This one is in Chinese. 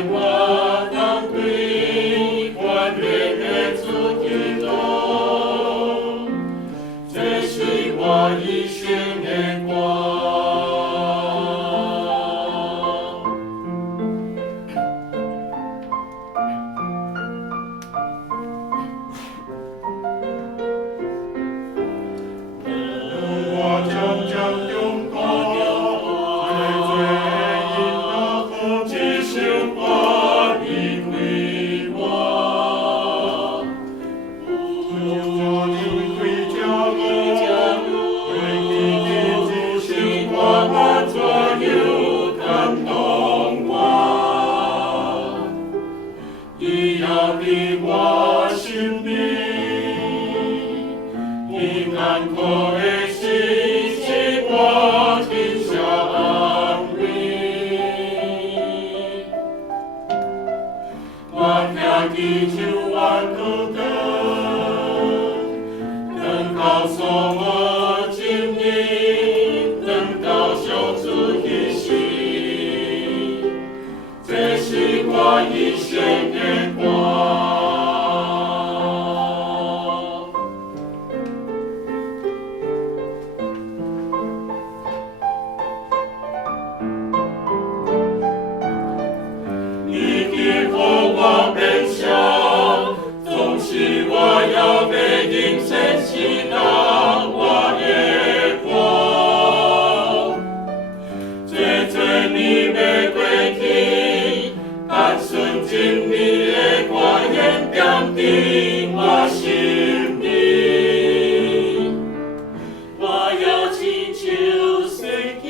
光当对观点的主基督，这是我一生的光。我将将用光，我心里，你看可的心是我的相依，我听地球万物能告诉我经历，能告诉自己心，这是我一生的光。我奔向，总是我要被引申起到我的光。最最你的归期，但顺经你的光焰标定我心里。我要祈求谁我